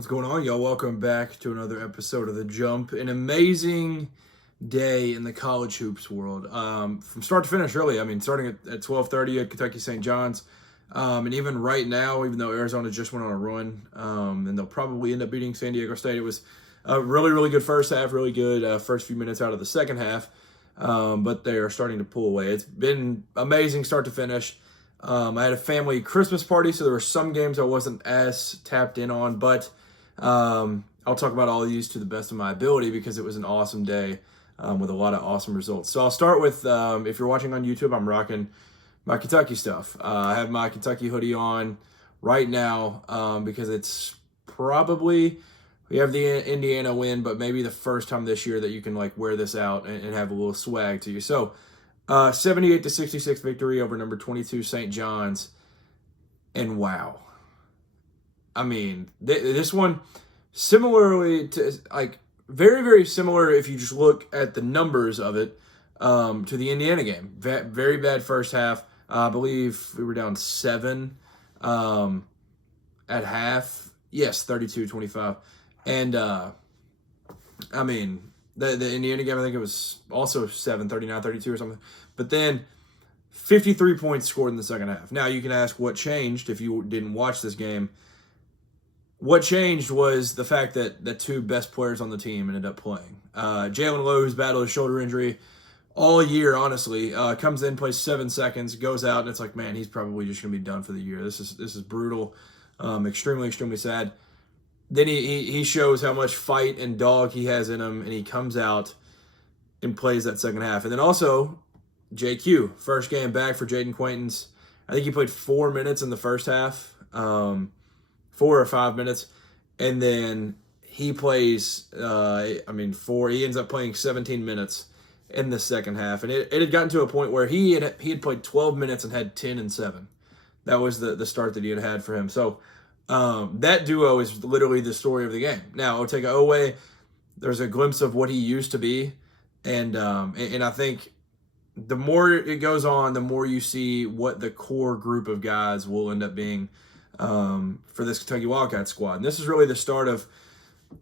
What's going on, y'all? Welcome back to another episode of The Jump. An amazing day in the college hoops world. From start to finish, really. I mean, starting at 12:30 at Kentucky St. John's. And even right now, even though Arizona just went on a run, and they'll probably end up beating San Diego State, it was a really, really good first half, really good first few minutes out of the second half. But they are starting to pull away. It's been amazing start to finish. I had a family Christmas party, so there were some games I wasn't as tapped in on, but I'll talk about all of these to the best of my ability because it was an awesome day with a lot of awesome results. So I'll start with, if you're watching on YouTube, I'm rocking my Kentucky stuff. I have my Kentucky hoodie on right now because it's probably, we have the Indiana win, but maybe the first time this year that you can like wear this out and have a little swag to you. So 78-66 victory over number 22 St. John's. And wow. I mean, this one, similarly to, like, very, very similar if you just look at the numbers of it to the Indiana game. Very bad first half. I believe we were down 7 at half. Yes, 32-25. And, I mean, the Indiana game, I think it was also 7, 39, 32 or something. But then 53 points scored in the second half. Now, you can ask what changed if you didn't watch this game. What changed was the fact that the two best players on the team ended up playing. Jalen Lowe, who's battled a shoulder injury all year, honestly, comes in, plays 7 seconds, goes out, and it's like, man, he's probably just going to be done for the year. This is brutal, extremely, extremely sad. Then he shows how much fight and dog he has in him, and he comes out and plays that second half. And then also, JQ, first game back for Jaden Quaintance. I think he played 4 minutes in the first half. 4 or 5 minutes, and then he plays, 4, he ends up playing 17 minutes in the second half, and it had gotten to a point where he had played 12 minutes and had 10 and 7. That was the start that he had for him. So that duo is literally the story of the game. Now, Otega Owe, there's a glimpse of what he used to be, and I think the more it goes on, the more you see what the core group of guys will end up being for this Kentucky Wildcats squad. And this is really the start of,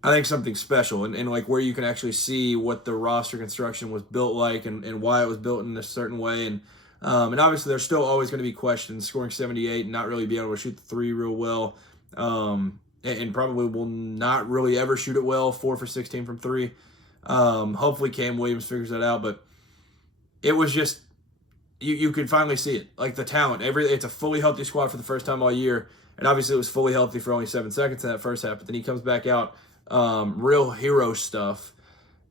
I think, something special and like where you can actually see what the roster construction was built like and why it was built in a certain way. And obviously there's still always going to be questions, scoring 78 and not really being able to shoot the three real well. And probably will not really ever shoot it well, 4 for 16 from 3. Hopefully Cam Williams figures that out, but it was just, you could finally see it. Like the talent, it's a fully healthy squad for the first time all year. And obviously it was fully healthy for only 7 seconds in that first half, but then he comes back out, real hero stuff,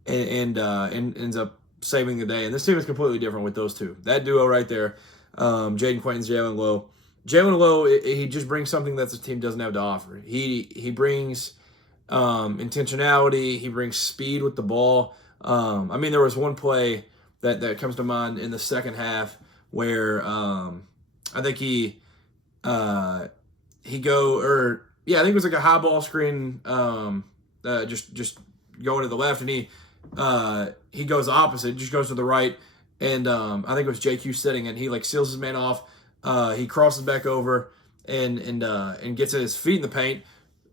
and ends up saving the day. And this team is completely different with those two. That duo right there, Jaden Quaintance, Jalen Lowe. Jalen Lowe, he just brings something that the team doesn't have to offer. He brings intentionality. He brings speed with the ball. There was one play that comes to mind in the second half where I think I think it was like a high ball screen, just going to the left, and he goes opposite, just goes to the right, and I think it was JQ setting it. He like seals his man off, he crosses back over and gets his feet in the paint,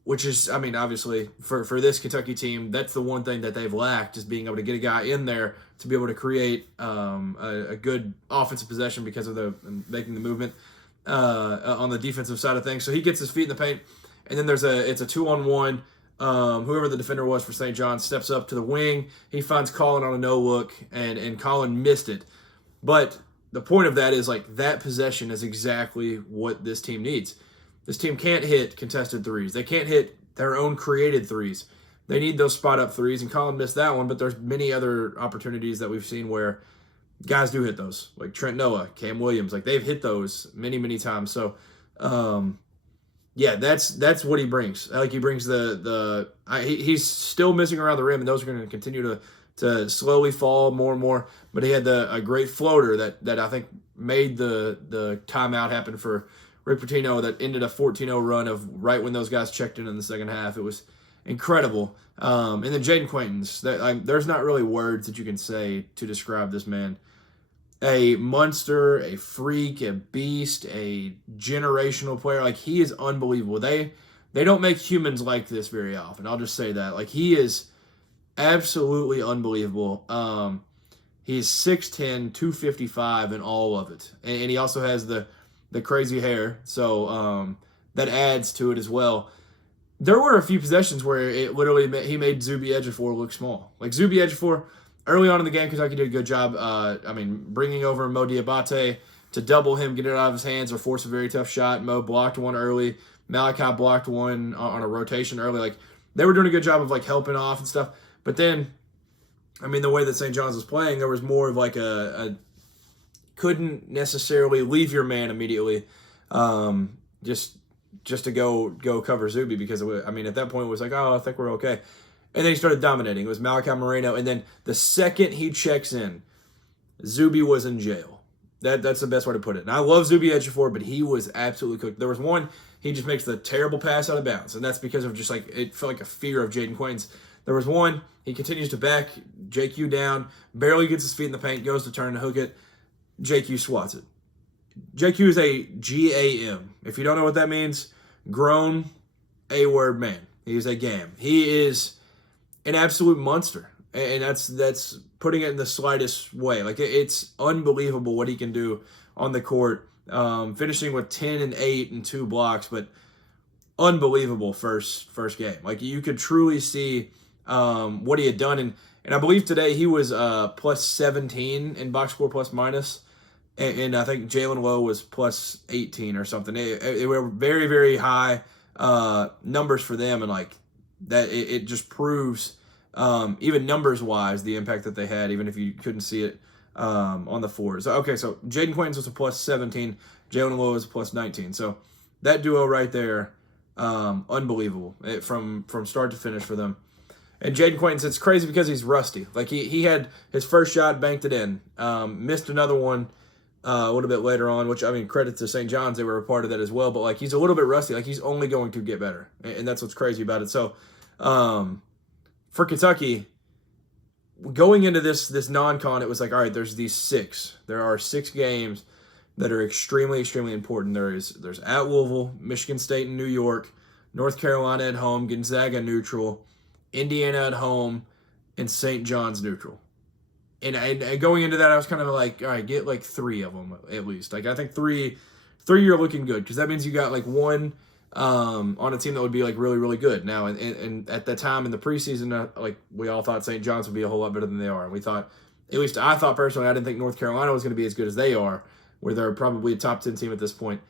which is, obviously for this Kentucky team, that's the one thing that they've lacked is being able to get a guy in there to be able to create a good offensive possession because of the making the movement. On the defensive side of things. So he gets his feet in the paint, and then it's a 2-on-1. Whoever the defender was for St. John steps up to the wing. He finds Colin on a no-look, and Colin missed it. But the point of that is, like, that possession is exactly what this team needs. This team can't hit contested threes. They can't hit their own created threes. They need those spot-up threes, and Colin missed that one, but there's many other opportunities that we've seen where guys do hit those, like Trent Noah, Cam Williams, like they've hit those many, many times. So, that's what he brings. Like he brings he's still missing around the rim, and those are going to continue to slowly fall more and more. But he had a great floater that I think made the timeout happen for Rick Pitino that ended a 14-0 run of right when those guys checked in the second half. It was incredible. And then Jaden Quaintance, there's not really words that you can say to describe this man. A monster, a freak, a beast, a generational player. Like, he is unbelievable. they don't make humans like this very often. I'll just say that. Like, he is absolutely unbelievable. He's 6'10", 255 in all of it. And he also has the crazy hair, so that adds to it as well. There were a few possessions where it literally he made Zuby Ejiofor look small. Like, Zuby Ejiofor, early on in the game, Kentucky did a good job, bringing over Mo Diabate to double him, get it out of his hands, or force a very tough shot. Mo blocked one early. Malachi blocked one on a rotation early. Like, they were doing a good job of, like, helping off and stuff. But then, the way that St. John's was playing, there was more of, like, a couldn't necessarily leave your man immediately, just to go cover Zuby, because at that point it was like, oh, I think we're okay. And then he started dominating. It was Malachi Moreno, and then the second he checks in, Zuby was in jail. That's the best way to put it. And I love Zuby Ejiofor, but he was absolutely cooked. There was one, he just makes the terrible pass out of bounds, and that's because of just like, it felt like a fear of Jaden Quain's. There was one, he continues to back JQ down, barely gets his feet in the paint, goes to turn to hook it, JQ swats it. JQ is a GAM. If you don't know what that means, grown A-word man. He is a GAM. He is an absolute monster, and that's putting it in the slightest way. Like, it's unbelievable what he can do on the court, finishing with 10 and 8 and 2 blocks, but unbelievable first game. Like, you could truly see what he had done, and I believe today he was plus 17 in box score plus minus. And I think Jalen Lowe was plus 18 or something. It were very, very high numbers for them, and like that, it just proves, even numbers-wise, the impact that they had, even if you couldn't see it on the floor. So Jaden Quain's was a plus 17, Jalen Lowe was a plus 19. So that duo right there, unbelievable from start to finish for them. And Jaden Quain's, it's crazy because he's rusty. Like, he had his first shot, banked it in, missed another one a little bit later on, which, credit to St. John's, they were a part of that as well. But, like, he's a little bit rusty. Like, he's only going to get better. And that's what's crazy about it. So, for Kentucky, going into this non-con, it was like, all right, there's these 6. There are 6 games that are extremely, extremely important. There's at Louisville, Michigan State and New York, North Carolina at home, Gonzaga neutral, Indiana at home, and St. John's neutral. And going into that, I was kind of like, all right, get like 3 of them at least. Like, I think 3 you're looking good, because that means you got like one on a team that would be like really, really good. Now, and at that time in the preseason, like, we all thought St. John's would be a whole lot better than they are. And we thought, at least I thought personally, I didn't think North Carolina was going to be as good as they are, where they're probably a top 10 team at this point.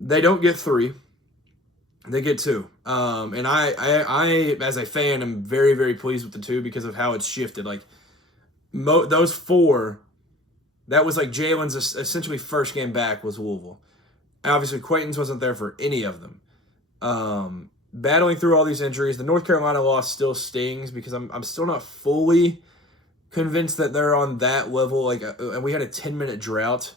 They don't get 3. They get 2. And I, as a fan, am very, very pleased with the 2 because of how it's shifted. Like, those 4, that was like Jalen's essentially first game back was Louisville. And obviously, Quainton's wasn't there for any of them. Battling through all these injuries, the North Carolina loss still stings because I'm still not fully convinced that they're on that level. Like, and we had a 10-minute drought.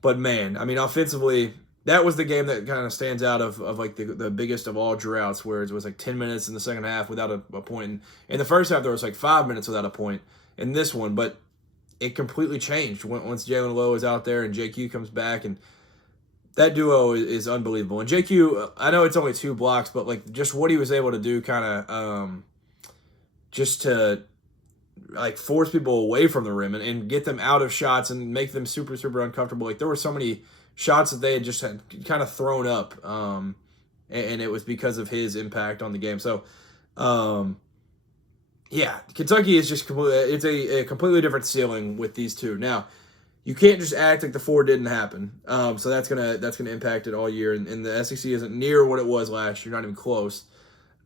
But, man, offensively, that was the game that kind of stands out of like the biggest of all droughts, where it was like 10 minutes in the second half without a point. In the first half, there was like 5 minutes without a point in this one, but it completely changed once Jalen Lowe is out there and JQ comes back, and that duo is unbelievable. And JQ, I know it's only 2 blocks, but like just what he was able to do kind of just to like force people away from the rim and get them out of shots and make them super, super uncomfortable. Like, there were so many shots that they had just had kind of thrown up, and it was because of his impact on the game. So, Kentucky is just it's a completely different ceiling with these 2. Now, you can't just act like the 4 didn't happen. So that's gonna impact it all year, and the SEC isn't near what it was last year, not even close.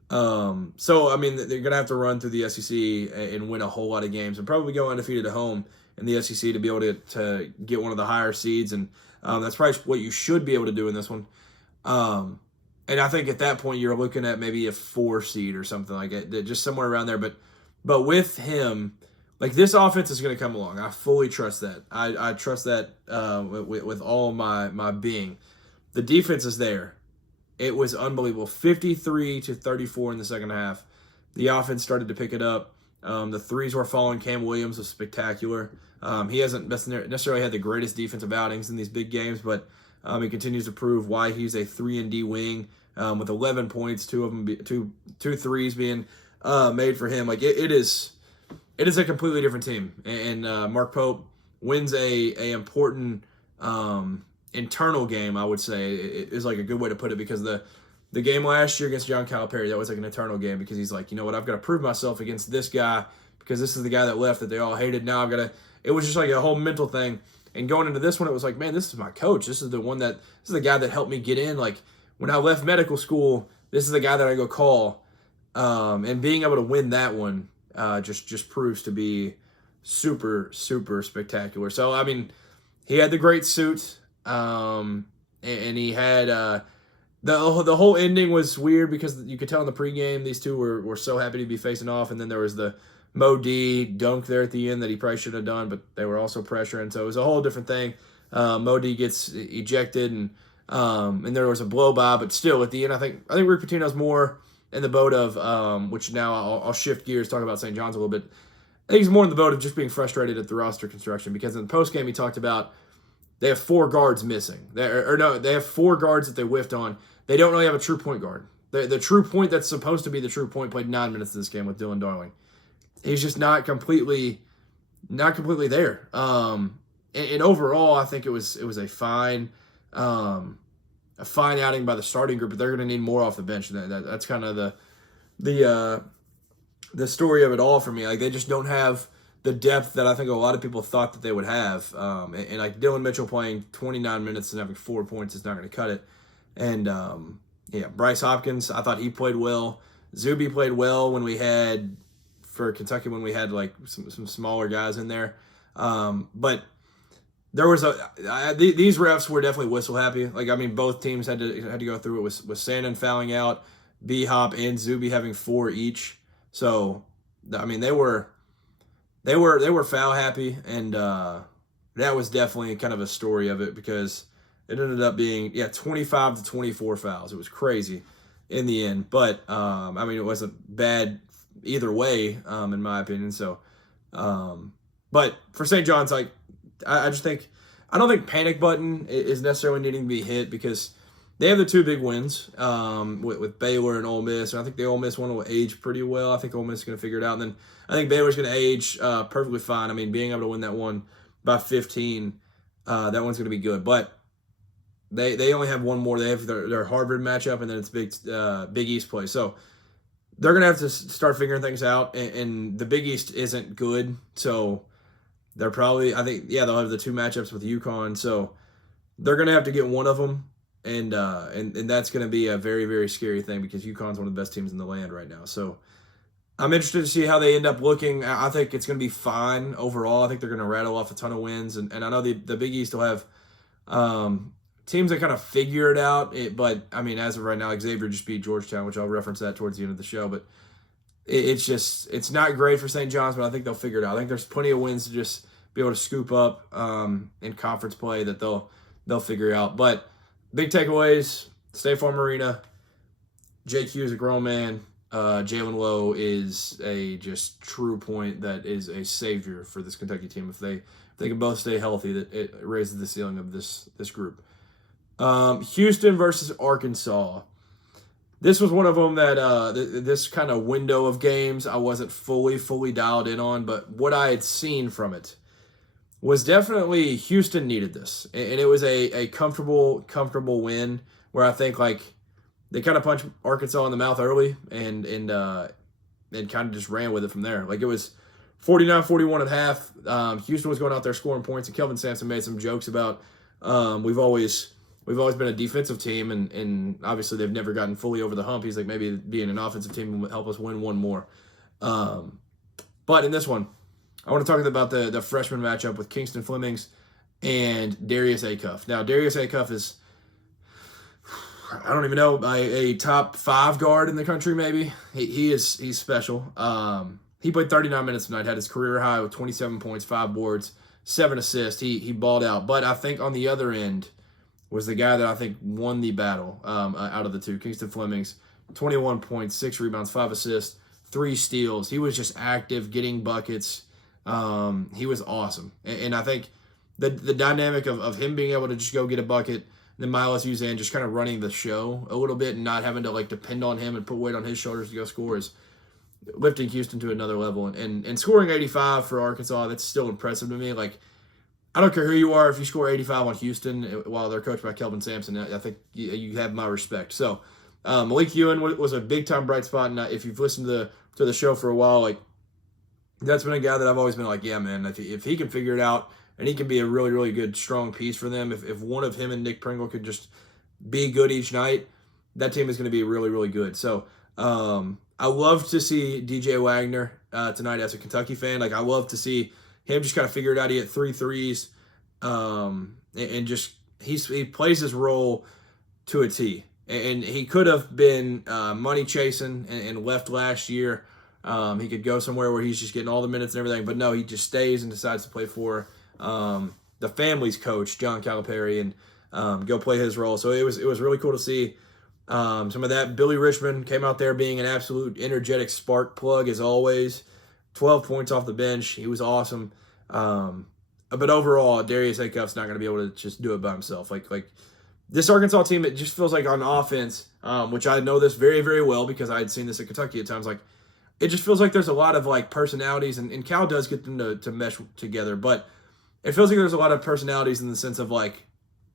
So they're gonna have to run through the SEC and win a whole lot of games, and probably go undefeated at home in the SEC to be able to get one of the higher seeds, and that's probably what you should be able to do in this one. And I think at that point you're looking at maybe a 4 seed or something like that, just somewhere around there. But with him, like, this offense is going to come along. I fully trust that. I trust that with all my being. The defense is there. It was unbelievable. 53-34 in the second half. The offense started to pick it up. The threes were falling. Cam Williams was spectacular. He hasn't necessarily had the greatest defensive outings in these big games, but He continues to prove why he's a 3-and-D wing with 11 points, two threes being made for him. Like it is a completely different team. And Mark Pope wins a important internal game, I would say, is like a good way to put it, because the game last year against John Calipari, that was like an internal game, because he's like, you know what, I've got to prove myself against this guy, because this is the guy that left that they all hated. Now I've got to, it was just like a whole mental thing. And going into this one, it was like, man, this is my coach. This is the guy that helped me get in. Like when I left medical school, this is the guy that I go call. And being able to win that one just proves to be super, super spectacular. So, I mean, he had the great suit, and he had the whole ending was weird, because you could tell in the pregame these two were so happy to be facing off, and then there was the Mo D dunk there at the end that he probably shouldn't have done, but they were also pressuring, so it was a whole different thing. Mo D gets ejected, and there was a blow by, but still at the end, I think Rick Pitino's more in the boat of which now I'll shift gears, talk about St. John's a little bit. I think he's more in the boat of just being frustrated at the roster construction, because in the postgame he talked about they have 4 guards missing. They have 4 guards that they whiffed on. They don't really have a true point guard. The true point that's supposed to be the true point played 9 minutes in this game with Dylan Darling. He's just not completely there. And overall, I think it was a fine outing by the starting group, but they're going to need more off the bench. That's kind of the story of it all for me. Like, they just don't have the depth that I think a lot of people thought that they would have. And like Dylan Mitchell playing 29 minutes and having 4 points is not going to cut it. And Bryce Hopkins, I thought he played well. Zuby played well for Kentucky when we had like some smaller guys in there. But there was these refs were definitely whistle happy. Like, I mean, both teams had to go through it with Sandin fouling out, B-Hop and Zuby having 4 each. So, I mean, they were foul happy, and that was definitely kind of a story of it, because it ended up being 25 to 24 fouls. It was crazy in the end, but I mean, it wasn't bad either way, in my opinion. So, but for St. John's, like, I just think, I don't think panic button is necessarily needing to be hit, because they have the 2 big wins with Baylor and Ole Miss, and I think the Ole Miss one will age pretty well. I think Ole Miss is going to figure it out, and then I think Baylor's going to age perfectly fine. I mean, being able to win that one by 15, that one's going to be good. But they only have one more. They have their Harvard matchup, and then it's Big East play. So they're going to have to start figuring things out, and the Big East isn't good, so they're probably, I think, they'll have the 2 matchups with UConn, so they're going to have to get one of them, and that's going to be a very, very scary thing, because UConn's one of the best teams in the land right now. So I'm interested to see how they end up looking. I think it's going to be fine overall. I think they're going to rattle off a ton of wins, and I know the Big East will have teams that kind of figure it out, but I mean, as of right now, Xavier just beat Georgetown, which I'll reference that towards the end of the show, but it's not great for St. John's, but I think they'll figure it out. I think there's plenty of wins to just be able to scoop up in conference play that they'll figure out. But big takeaways: State Farm Arena, JQ is a grown man. Jalen Lowe is a just true point that is a savior for this Kentucky team. If they can both stay healthy, that it raises the ceiling of this group. Houston versus Arkansas. This was one of them that this kind of window of games I wasn't fully dialed in on, but what I had seen from it was definitely Houston needed this, and it was a comfortable win where I think like they kind of punched Arkansas in the mouth early and kind of just ran with it from there. Like, it was 49-41 at half. Houston was going out there scoring points, and Kelvin Sampson made some jokes about we've always been a defensive team, and obviously they've never gotten fully over the hump. He's like, maybe being an offensive team would help us win one more. But in this one, I want to talk about the freshman matchup with Kingston Flemings and Darius Acuff. Now, Darius Acuff is, I don't even know, a top 5 guard in the country maybe. He's special. He played 39 minutes tonight, had his career high with 27 points, 5 boards, 7 assists. He balled out. But I think on the other end was the guy that I think won the battle out of the 2, Kingston Flemings. 21 points, 6 rebounds, 5 assists, 3 steals. He was just active, getting buckets. He was awesome. And I think the dynamic of him being able to just go get a bucket, then Miles Uzan just kind of running the show a little bit and not having to like depend on him and put weight on his shoulders to go score is lifting Houston to another level. And scoring 85 for Arkansas, that's still impressive to me. Like, I don't care who you are, if you score 85 on Houston while they're coached by Kelvin Sampson, I think you have my respect. So Malik Ewan was a big time bright spot, and if you've listened to the show for a while, like, that's been a guy that I've always been like, yeah, man, if he can figure it out and he can be a really, really good, strong piece for them, if one of him and Nick Pringle could just be good each night, that team is going to be really, really good. So I love to see DJ Wagner tonight as a Kentucky fan. Like, I love to see him just kind of figure it out. He hit 3 threes, and just he plays his role to a T. And he could have been money chasing and left last year. He could go somewhere where he's just getting all the minutes and everything, but no, he just stays and decides to play for the family's coach, John Calipari, and go play his role. So it was really cool to see some of that. Billy Richmond came out there being an absolute energetic spark plug as always. 12 points off the bench. He was awesome. But overall, Darius Acuff's not going to be able to just do it by himself. Like this Arkansas team, it just feels like on offense, which I know this very, very well because I had seen this at Kentucky at times, like, it just feels like there's a lot of like personalities, and Cal does get them to mesh together, but it feels like there's a lot of personalities in the sense of like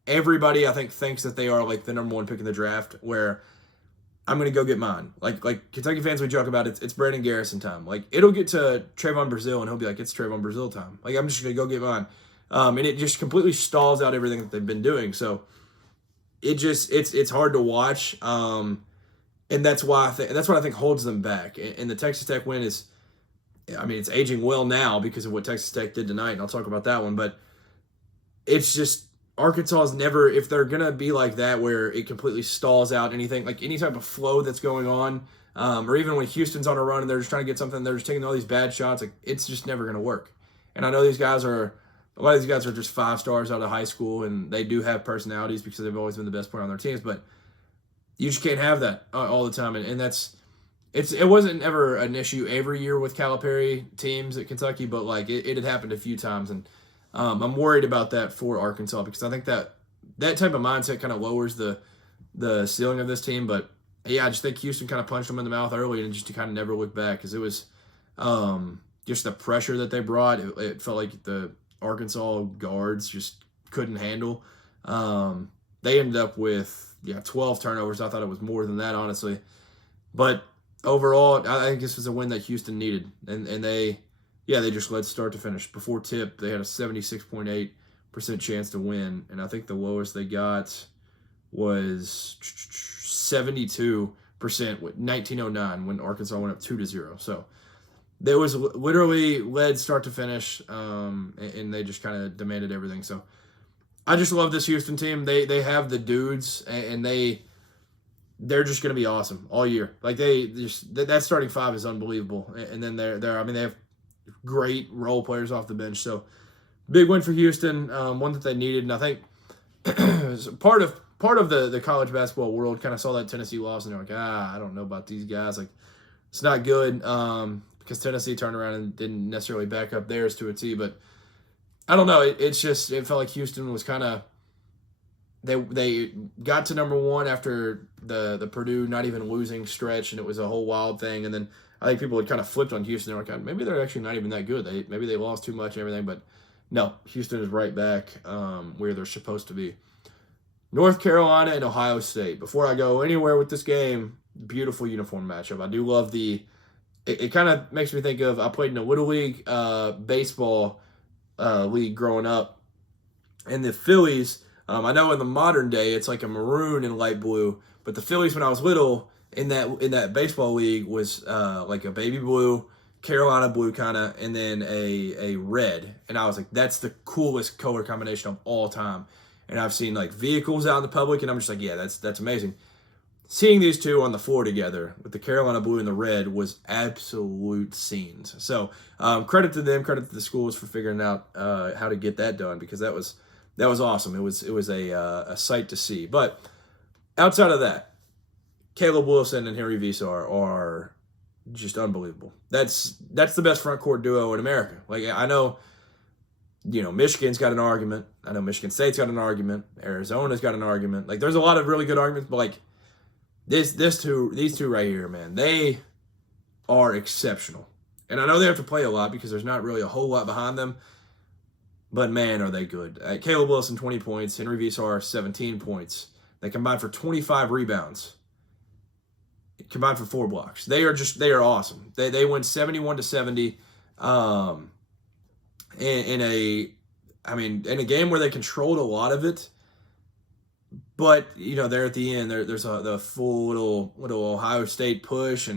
everybody I think thinks that they are like the number one pick in the draft, where I'm going to go get mine. Like Kentucky fans, we joke about it's Brandon Garrison time. Like, it'll get to Trayvon Brazile and he'll be like, it's Trayvon Brazile time. Like, I'm just going to go get mine. And it just completely stalls out everything that they've been doing. So it's hard to watch. And that's why that's what I think holds them back. And the Texas Tech win is, I mean, it's aging well now because of what Texas Tech did tonight, and I'll talk about that one. But it's just Arkansas is never, if they're gonna be like that where it completely stalls out anything, like any type of flow that's going on, or even when Houston's on a run and they're just trying to get something, they're just taking all these bad shots. Like, it's just never gonna work. And I know a lot of these guys are just 5 stars out of high school, and they do have personalities because they've always been the best player on their teams, but you just can't have that all the time, and it wasn't ever an issue every year with Calipari teams at Kentucky, but like it had happened a few times, and I'm worried about that for Arkansas because I think that type of mindset kind of lowers the ceiling of this team. But yeah, I just think Houston kind of punched them in the mouth early and just to kind of never look back because it was just the pressure that they brought. It felt like the Arkansas guards just couldn't handle. They ended up with 12 turnovers. I thought it was more than that, honestly. But overall, I think this was a win that Houston needed. And they just led start to finish. Before tip, they had a 76.8% chance to win. And I think the lowest they got was 72% with 1909 when Arkansas went up 2-0. So there was literally led start to finish, and they just kind of demanded everything. So I just love this Houston team. They have the dudes, and they're just going to be awesome all year. Like, that starting 5 is unbelievable. And then they have great role players off the bench. So big win for Houston, one that they needed. And I think part of the college basketball world kind of saw that Tennessee loss, and they're like, I don't know about these guys. Like, it's not good because Tennessee turned around and didn't necessarily back up theirs to a T, but I don't know. It felt like Houston was kind of they got to number 1 after the Purdue not even losing stretch, and it was a whole wild thing. And then I think people had kind of flipped on Houston. They're like, maybe they're actually not even that good. Maybe they lost too much and everything. But no, Houston is right back where they're supposed to be. North Carolina and Ohio State. Before I go anywhere with this game, beautiful uniform matchup. I do love it kind of makes me think of, I played in a Little League baseball league growing up, and the Phillies, I know in the modern day it's like a maroon and light blue, but the Phillies when I was little in that baseball league was like a baby blue, Carolina blue kind of, and then a red, and I was like, that's the coolest color combination of all time. And I've seen like vehicles out in the public, and I'm just like, yeah, that's amazing. Seeing these two on the floor together with the Carolina blue and the red was absolute scenes. So credit to them, credit to the schools for figuring out how to get that done, because that was awesome. It was a sight to see. But outside of that, Caleb Wilson and Henry Visar are just unbelievable. That's the best front court duo in America. Like, I know Michigan's got an argument. I know Michigan State's got an argument. Arizona's got an argument. Like, there's a lot of really good arguments, but like these two right here, man, they are exceptional. And I know they have to play a lot because there's not really a whole lot behind them. But man, are they good. Caleb Wilson, 20 points. Henry Visar, 17 points. They combined for 25 rebounds. Combined for 4 blocks. They are awesome. They win 71-70. In a game where they controlled a lot of it. But, they're at the end. There's the full little Ohio State push.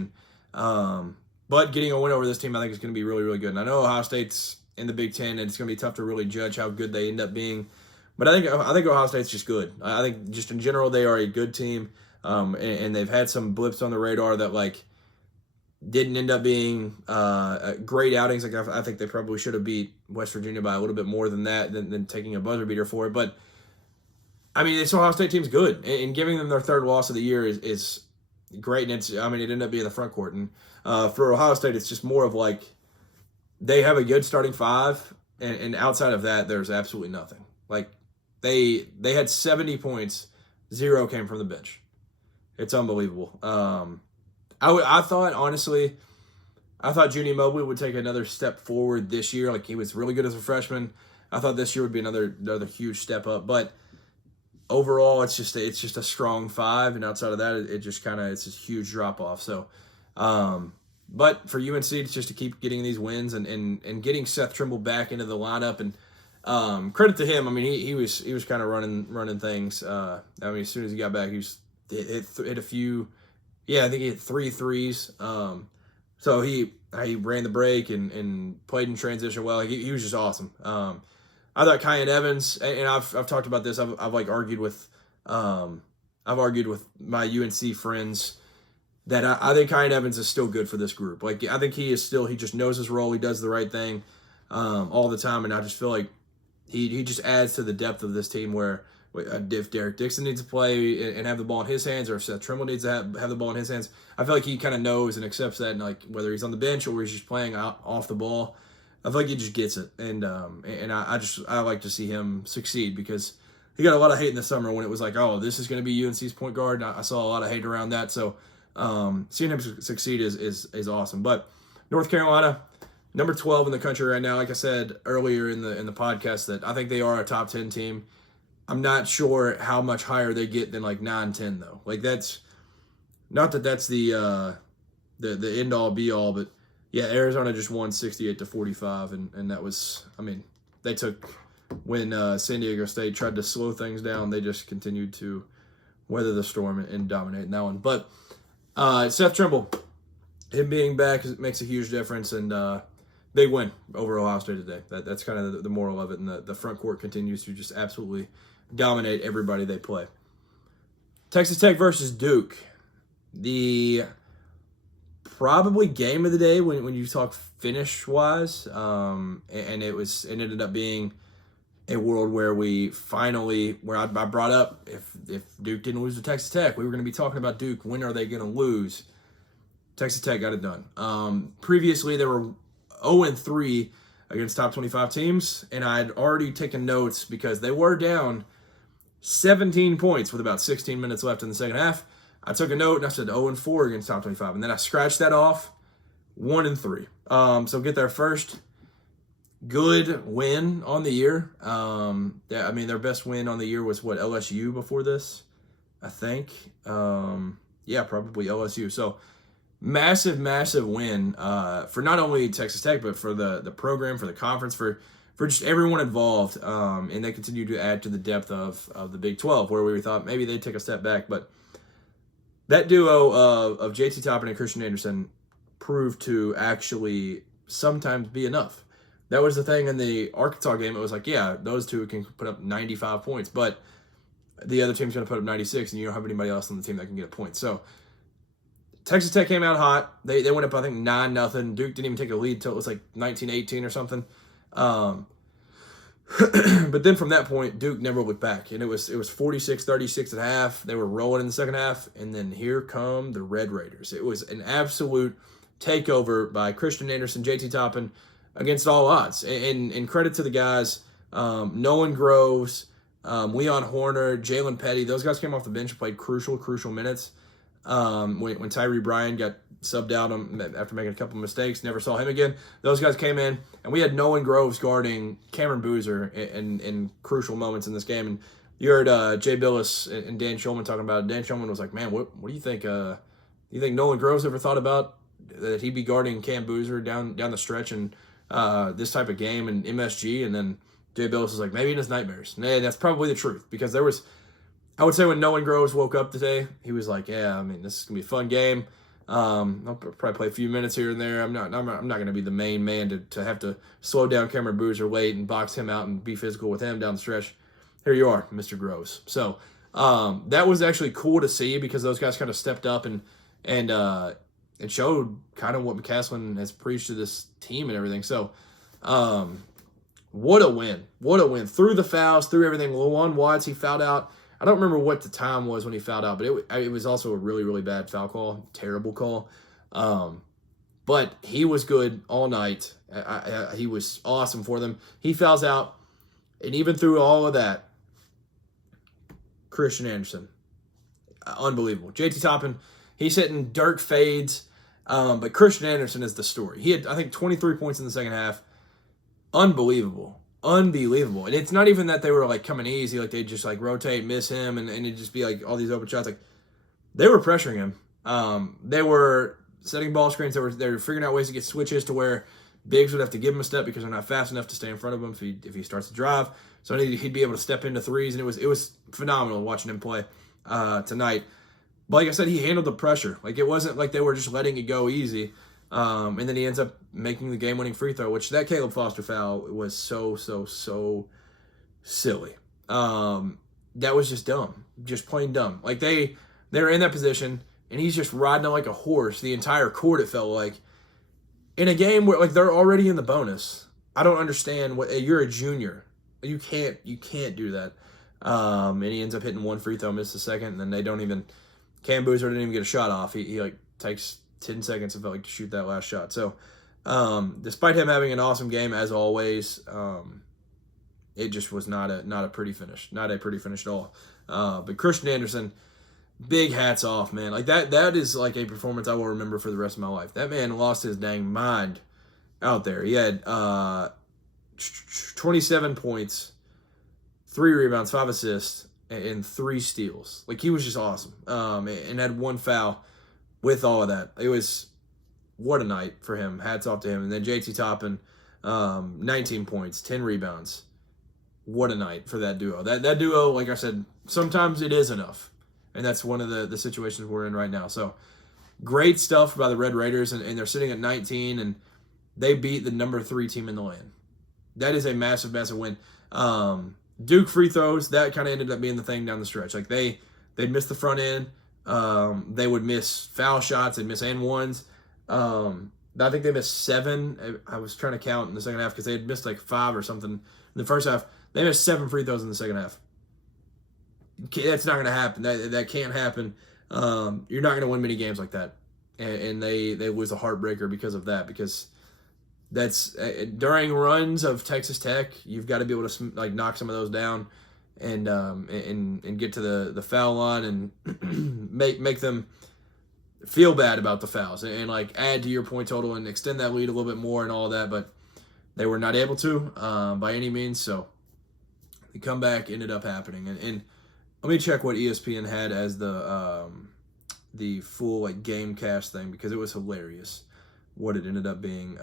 But getting a win over this team, I think, is going to be really, really good. And I know Ohio State's in the Big Ten, and it's going to be tough to really judge how good they end up being. But I think Ohio State's just good. I think just in general they are a good team, and they've had some blips on the radar that like didn't end up being great outings. Like I think they probably should have beat West Virginia by a little bit more than that, than taking a buzzer beater for it. But I mean, this Ohio State team's good, and giving them their 3rd loss of the year is great. And it ended up being the front court, and for Ohio State, it's just more of like they have a good starting 5, and outside of that, there's absolutely nothing. Like they had 70 points, 0 came from the bench. It's unbelievable. I thought, honestly, Junie Mobley would take another step forward this year. Like, he was really good as a freshman. I thought this year would be another huge step up. But overall, it's just a strong 5, and outside of that, it's this huge drop off. So, but for UNC, it's just to keep getting these wins and getting Seth Trimble back into the lineup. And credit to him. I mean, he was kind of running things. As soon as he got back, he hit a few. Yeah, I think he hit 3 threes. So he ran the break and played in transition well. He was just awesome. I thought Kyan Evans, and I've talked about this. I've argued with my UNC friends that I think Kyan Evans is still good for this group. Like, I think he just knows his role. He does the right thing all the time, and I just feel like he just adds to the depth of this team where if Derek Dixon needs to play and have the ball in his hands, or if Seth Trimble needs to have the ball in his hands, I feel like he kind of knows and accepts that, and like whether he's on the bench or he's just playing off the ball, I feel like he just gets it. And I like to see him succeed, because he got a lot of hate in the summer when it was like, oh, this is going to be UNC's point guard. And I saw a lot of hate around that. So seeing him succeed is awesome. But North Carolina, number 12 in the country right now. Like I said earlier in the podcast, that I think they are a top 10 team. I'm not sure how much higher they get than like 9-10 though. Like, that's not that's the end all be all, but yeah, Arizona just won 68-45, and that was, they took, when San Diego State tried to slow things down, they just continued to weather the storm and dominate in that one. But Seth Trimble, him being back makes a huge difference, and big win over Ohio State today. That's kind of the moral of it, and the front court continues to just absolutely dominate everybody they play. Texas Tech versus Duke. The probably game of the day when you talk finish-wise, and it ended up being a world where I brought up, if Duke didn't lose to Texas Tech, we were going to be talking about Duke. When are they going to lose? Texas Tech got it done. Previously, they were 0-3 against top 25 teams, and I'd already taken notes because they were down 17 points with about 16 minutes left in the second half. I took a note and I said 0-4 against top 25, and then I scratched that off, 1-3. So get their first good win on the year. Their best win on the year was LSU before this, I think. Probably LSU. So massive win for not only Texas Tech, but for the program, for the conference, for just everyone involved. And they continue to add to the depth of the Big 12, where we thought maybe they'd take a step back. But that duo of JT Toppin and Christian Anderson proved to actually sometimes be enough. That was the thing in the Arkansas game. It was like, yeah, those two can put up 95 points, but the other team's going to put up 96, and you don't have anybody else on the team that can get a point. So Texas Tech came out hot. They went up, I think, 9-0. Duke didn't even take a lead until it was like 19-18 or something. But then from that point, Duke never looked back, and it was 46-36 at half. They were rolling in the second half, and then here come the Red Raiders. It was an absolute takeover by Christian Anderson, JT Toppin, against all odds. And credit to the guys, Nolan Groves, Leon Horner, Jalen Petty. Those guys came off the bench and played crucial minutes. When Tyree Bryan got subbed out after making a couple mistakes, never saw him again. Those guys came in, and we had Nolan Groves guarding Cameron Boozer in crucial moments in this game. And you heard Jay Billis and Dan Shulman talking about it. Dan Shulman was like, "Man, what do you think? You think Nolan Groves ever thought about that he'd be guarding Cam Boozer down the stretch and this type of game and MSG?" And then Jay Billis was like, "Maybe in his nightmares." And that's probably the truth, because there was. I would say when Nolan Groves woke up today, he was like, "Yeah, I mean, this is gonna be a fun game. I'll probably play a few minutes here and there. I'm not gonna be the main man to have to slow down Cameron Boozer late and box him out and be physical with him down the stretch. Here you are, Mr. Groves." So that was actually cool to see, because those guys kind of stepped up and showed kind of what McCasland has preached to this team and everything. So what a win! What a win through the fouls, through everything. Lawan Watts, he fouled out. I don't remember what the time was when he fouled out, but it was also a really, really bad foul call, terrible call. But he was good all night. He was awesome for them. He fouls out, and even through all of that, Christian Anderson, unbelievable. JT Toppin, he's hitting dirt fades, but Christian Anderson is the story. He had, I think, 23 points in the second half. Unbelievable. And it's not even that they were like coming easy, like they just like rotate, miss him, and it'd just be like all these open shots. Like they were pressuring him. They were setting ball screens. They were figuring out ways to get switches to where bigs would have to give him a step because they're not fast enough to stay in front of him if he starts to drive. So he'd be able to step into threes, and it was phenomenal watching him play tonight. But like I said, he handled the pressure. Like it wasn't like they were just letting it go easy. And then he ends up making the game-winning free throw, which that Caleb Foster foul was so silly. That was just dumb, just plain dumb. Like they were in that position, and he's just riding it like a horse the entire court. It felt like in a game where like they're already in the bonus. I don't understand what you're a junior. You can't do that. And he ends up hitting one free throw, misses the second, and then they don't even. Cam Boozer didn't even get a shot off. He like takes 10 seconds, it felt like, to shoot that last shot. So, despite him having an awesome game as always, it just was not a pretty finish. Not a pretty finish at all. But Christian Anderson, big hats off, man. Like that is like a performance I will remember for the rest of my life. That man lost his dang mind out there. He had 27 points, 3 rebounds, 5 assists, and 3 steals. Like he was just awesome. And had 1 foul. With all of that, it was what a night for him. Hats off to him. And then JT Toppin, 19 points, 10 rebounds. What a night for that duo. That duo, like I said, sometimes it is enough. And that's one of the situations we're in right now. So great stuff by the Red Raiders, and they're sitting at 19, and they beat the number 3 team in the land. That is a massive, massive win. Duke free throws, that kind of ended up being the thing down the stretch. Like they'd miss the front end. They would miss foul shots, they'd miss and ones. I think they missed 7. I was trying to count in the second half because they had missed like 5 or something in the first half. They missed 7 free throws in the second half. That's not going to happen. That can't happen. You're not going to win many games like that. And they lose a heartbreaker because of that. Because that's during runs of Texas Tech, you've got to be able to like knock some of those down. And get to the foul line and make them feel bad about the fouls and like add to your point total and extend that lead a little bit more and all that, but they were not able to by any means. So the comeback ended up happening. And let me check what ESPN had as the full like game cast thing, because it was hilarious what it ended up being.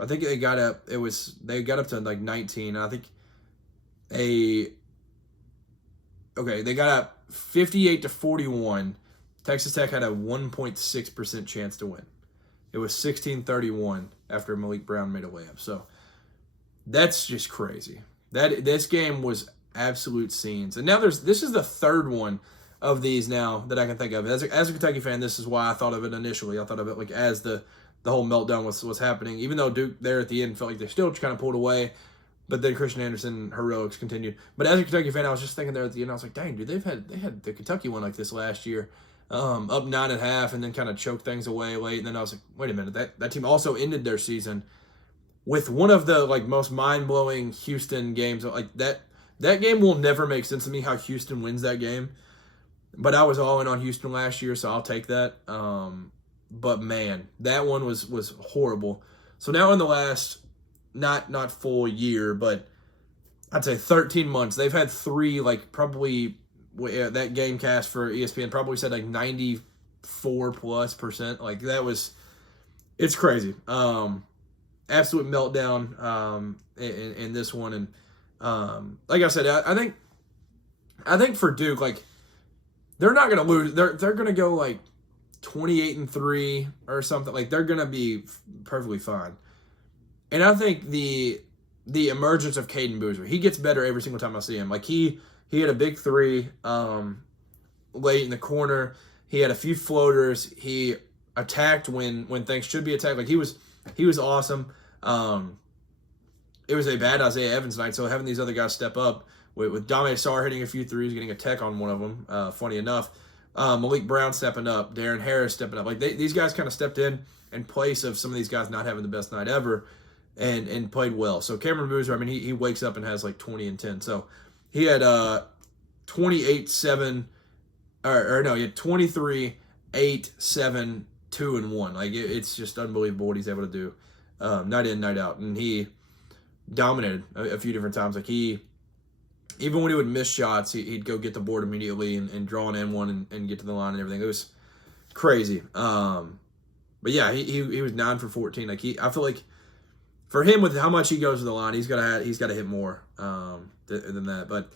I think they got up. They got up to like 19. I think they got up 58-41. Texas Tech had a 1.6% chance to win. It was 16-31 after Malik Brown made a layup. So that's just crazy. This game was absolute scenes. And now this is the third one of these now that I can think of. As a Kentucky fan, this is why I thought of it initially. I thought of it like as the whole meltdown was happening. Even though Duke there at the end felt like they still kind of pulled away, but then Christian Anderson heroics continued. But as a Kentucky fan, I was just thinking there at the end, I was like, dang, dude, they had the Kentucky one like this last year. up 9.5, and then kind of choked things away late. And then I was like, wait a minute, that team also ended their season with one of the like most mind-blowing Houston games. Like that game will never make sense to me how Houston wins that game. But I was all in on Houston last year, so I'll take that. But man, that one was horrible. So now in the last not full year, but I'd say 13 months, they've had three, like, probably that game cast for ESPN probably said like 94+%. Like, it's crazy. Absolute meltdown in this one. And like I said, I think for Duke, like, they're not gonna lose. They're gonna go like 28-3 or something. Like, they're gonna be perfectly fine. And I think the emergence of Caden Boozer, he gets better every single time I see him. Like, he had a big three late in the corner. He had a few floaters. He attacked when things should be attacked. Like, he was awesome. It was a bad Isaiah Evans night, so having these other guys step up with Dame Sarr hitting a few threes, getting a tech on one of them, funny enough. Malik Brown stepping up, Darren Harris stepping up. Like, these guys kind of stepped in place of some of these guys not having the best night ever, and played well. So Cameron Boozer, I mean, he wakes up and has like 20 and 10. So he had 28-7, or no, he had 23, 8, 7, 2, and 1. Like, it's just unbelievable what he's able to do, night in, night out. And he dominated a few different times. Like, even when he would miss shots, he'd go get the board immediately and draw an N1 and get to the line and everything. It was crazy. But yeah, he was 9 for 14. Like, I feel like for him, with how much he goes to the line, he's got to hit more than that. But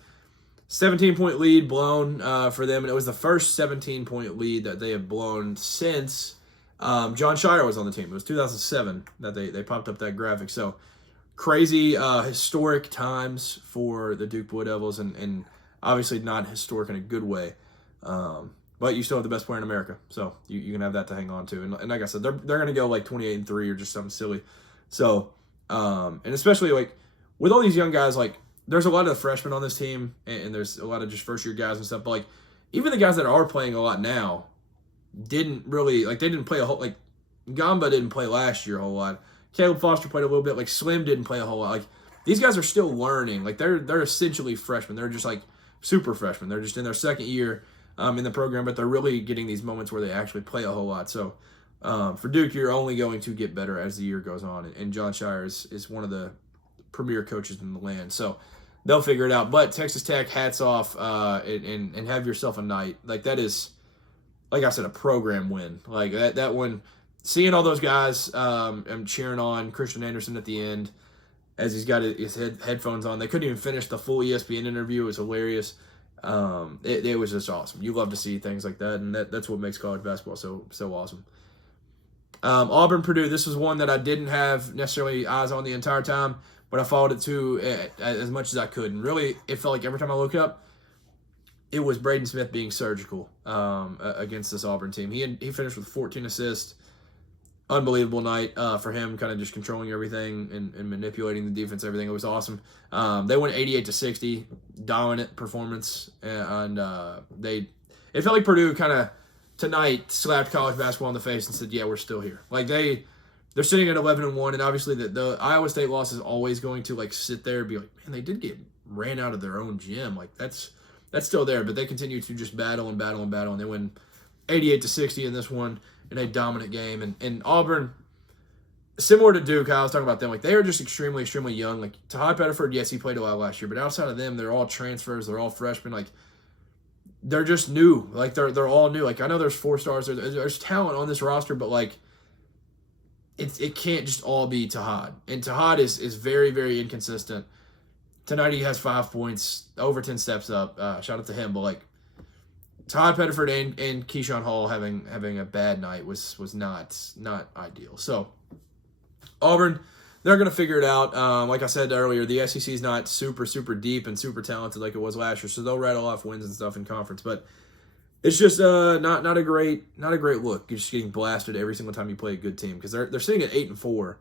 17-point lead blown for them, and it was the first 17-point lead that they have blown since John Shire was on the team. It was 2007 that they popped up that graphic. So crazy historic times for the Duke Blue Devils, and obviously not historic in a good way. But you still have the best player in America, so you can have that to hang on to. And like I said, they're going to go like 28-3 or just something silly. So, and especially like with all these young guys, like there's a lot of the freshmen on this team, and there's a lot of just first-year guys and stuff. But like even the guys that are playing a lot now didn't really, like, they didn't play a whole, like Gamba didn't play last year a whole lot. Caleb Foster played a little bit. Like, Slim didn't play a whole lot. Like, these guys are still learning. Like, they're essentially freshmen. They're just like super freshmen. They're just in their second year in the program, but they're really getting these moments where they actually play a whole lot. So for Duke, you're only going to get better as the year goes on. And John Shire is one of the premier coaches in the land. So they'll figure it out. But Texas Tech, hats off, and have yourself a night. Like, that is, like I said, a program win. Like, that one, seeing all those guys, I'm cheering on Christian Anderson at the end as he's got his headphones on. They couldn't even finish the full ESPN interview. It was hilarious. It was just awesome. You love to see things like that, and that's what makes college basketball so awesome. Auburn, Purdue, this was one that I didn't have necessarily eyes on the entire time, but I followed it too as much as I could. And really, it felt like every time I looked up, it was Braden Smith being surgical against this Auburn team. He finished with 14 assists. Unbelievable night for him, kind of just controlling everything and manipulating the defense, everything. It was awesome. They went 88-60, dominant performance, and it felt like Purdue kind of tonight slapped college basketball in the face and said, yeah, we're still here. Like, they're sitting at 11-1, and obviously the Iowa State loss is always going to like sit there and be like, man, they did get ran out of their own gym. Like, that's still there, but they continue to just battle, and they win 88-60 in this one in a dominant game. And Auburn, similar to Duke, I was talking about them, like, they are just extremely, extremely young. Like, Tahad Pettiford, yes, he played a lot last year, but outside of them, they're all transfers, they're all freshmen. Like, they're just new. Like, they're all new. Like, I know there's 4 stars, there's talent on this roster, but like, it can't just all be Tahad. And Tahad is very, very inconsistent. Tonight he has 5 points, over 10 steps up. Shout out to him. But like, Todd Pettiford and Keyshawn Hall having a bad night was not ideal. So Auburn, they're going to figure it out. Like I said earlier, the SEC is not super, super deep and super talented like it was last year, so they'll rattle off wins and stuff in conference. But it's just not a great look. You're just getting blasted every single time you play a good team, because they're sitting at 8-4,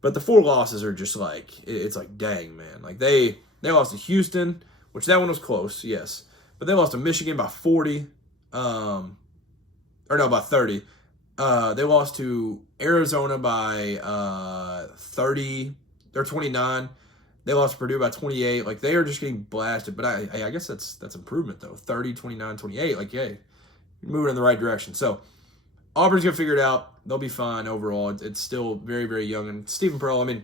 but the 4 losses are just like, it's like, dang, man. Like, they lost to Houston, which that one was close, yes. But they lost to Michigan by 40. or no, by 30. They lost to Arizona by 30. They're 29. They lost to Purdue by 28. Like, they are just getting blasted. But I guess that's improvement, though. 30, 29, 28. Like, hey, you're moving in the right direction. So, Auburn's going to figure it out. They'll be fine overall. It's still very, very young. And Stephen Pearl, I mean,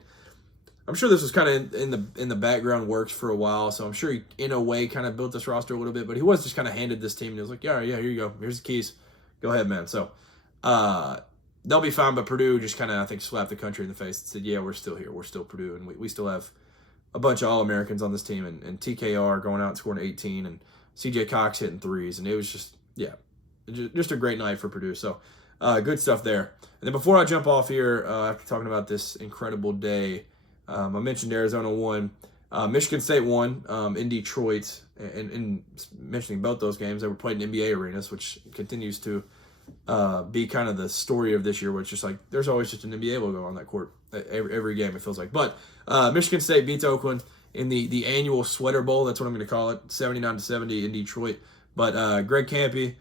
I'm sure this was kind of in the background works for a while. So, I'm sure he, in a way, kind of built this roster a little bit. But he was just kind of handed this team. And he was like, yeah, here you go. Here's the keys. Go ahead, man. So, they'll be fine. But Purdue just kind of, I think, slapped the country in the face and said, yeah, we're still here. We're still Purdue. And we still have a bunch of All-Americans on this team, and TKR going out and scoring 18, and CJ Cox hitting threes, and it was just, yeah, just a great night for Purdue. So, good stuff there. And then before I jump off here, after talking about this incredible day, I mentioned Arizona won. Michigan State won in Detroit, and mentioning both those games, they were played in NBA arenas, which continues to be kind of the story of this year, where it's just like there's always just an NBA logo on that court every game, it feels like. But Michigan State beats Oakland in the annual Sweater Bowl. That's what I'm going to call it, 79-70 in Detroit. But Greg Kampe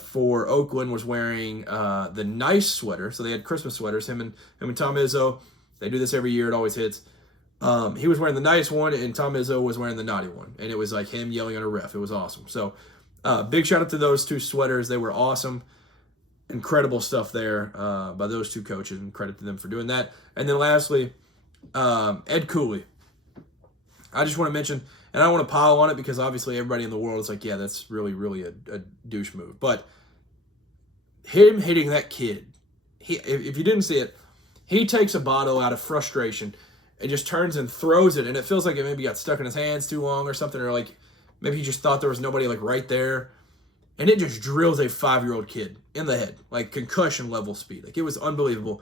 for Oakland was wearing the nice sweater. So they had Christmas sweaters, him and Tom Izzo. They do this every year. It always hits. He was wearing the nice one, and Tom Izzo was wearing the naughty one. And it was like him yelling at a ref. It was awesome. So big shout out to those two sweaters. They were awesome. Incredible stuff there by those two coaches, and credit to them for doing that. And then lastly, Ed Cooley. I just want to mention, and I don't want to pile on it because obviously everybody in the world is like, yeah, that's really, really a douche move. But him hitting that kid, if you didn't see it, he takes a bottle out of frustration and just turns and throws it, and it feels like it maybe got stuck in his hands too long or something, or like maybe he just thought there was nobody like right there. And it just drills a 5-year-old kid in the head, like concussion level speed. Like, it was unbelievable.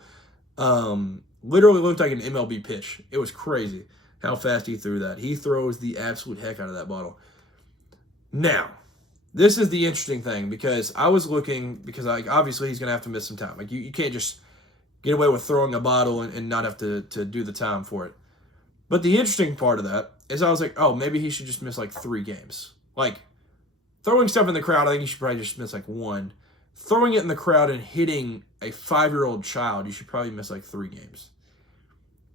Literally looked like an MLB pitch. It was crazy how fast he threw that. He throws the absolute heck out of that bottle. Now, this is the interesting thing, because I was looking, because obviously he's going to have to miss some time. Like, you can't just get away with throwing a bottle and not have to do the time for it. But the interesting part of that is I was like, oh, maybe he should just miss like 3 games. Like, throwing stuff in the crowd, I think you should probably just miss like 1. Throwing it in the crowd and hitting a 5-year-old child, you should probably miss like 3 games.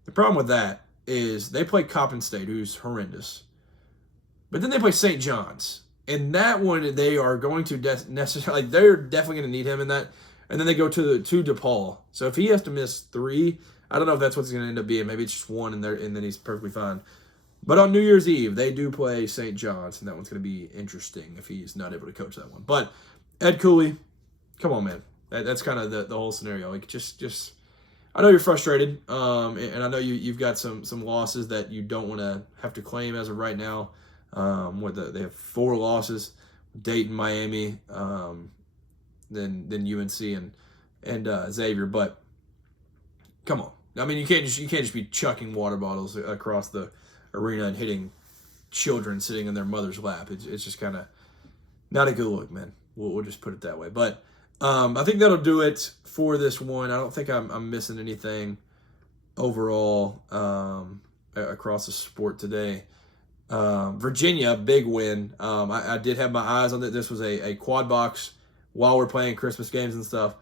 The problem with that is they play Coppin State, who's horrendous. But then they play St. John's. And that one, they are going to necessarily, like, they're definitely going to need him in that. And then they go to DePaul. So if he has to miss 3, I don't know if that's what it's going to end up being. Maybe it's just 1 and then he's perfectly fine. But on New Year's Eve, they do play St. John's, and that one's going to be interesting if he's not able to coach that one. But Ed Cooley, come on, man. That's kind of the whole scenario. Like, just I know you're frustrated, and I know you've got some losses that you don't want to have to claim as of right now. They have 4 losses: Dayton, Miami, then UNC and Xavier. But come on, I mean, you can't just be chucking water bottles across the arena and hitting children sitting in their mother's lap. It's just kind of not a good look, man. We'll just put it that way. But I think that'll do it for this one. I don't think I'm missing anything overall across the sport today. Virginia, big win. I did have my eyes on it. This was a quad box while we're playing Christmas games and stuff.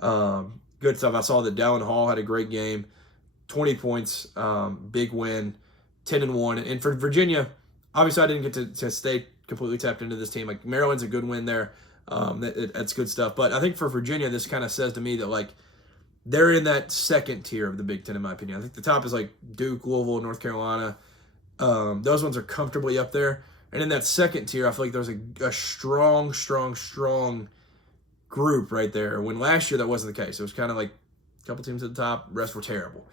Good stuff. I saw that Dallin Hall had a great game. 20 points, big win. 10-1, and for Virginia, obviously I didn't get to stay completely tapped into this team. Like, Maryland's a good win there. That's good stuff. But I think for Virginia, this kind of says to me that, like, they're in that second tier of the Big Ten, in my opinion. I think the top is like Duke, Louisville, North Carolina. Those ones are comfortably up there. And in that second tier, I feel like there's a strong group right there. When last year that wasn't the case. It was kind of like a couple teams at the top, rest were terrible.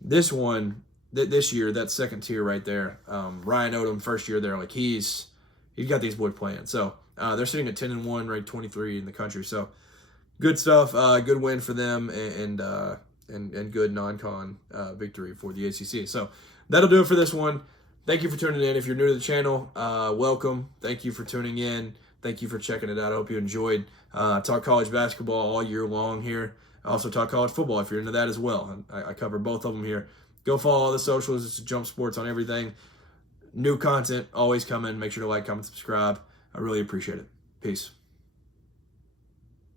This one, this year, that second tier right there, Ryan Odom, first year there, like, he's got these boys playing. So they're sitting at 10-1, ranked 23 in the country. So good stuff, good win for them, and good non-con victory for the ACC. So that'll do it for this one. Thank you for tuning in. If you're new to the channel, welcome. Thank you for tuning in. Thank you for checking it out. I hope you enjoyed. Talk college basketball all year long here. I also talk college football if you're into that as well. I cover both of them here. Go follow all the socials. It's Jump Sports on everything. New content always coming. Make sure to like, comment, subscribe. I really appreciate it. Peace.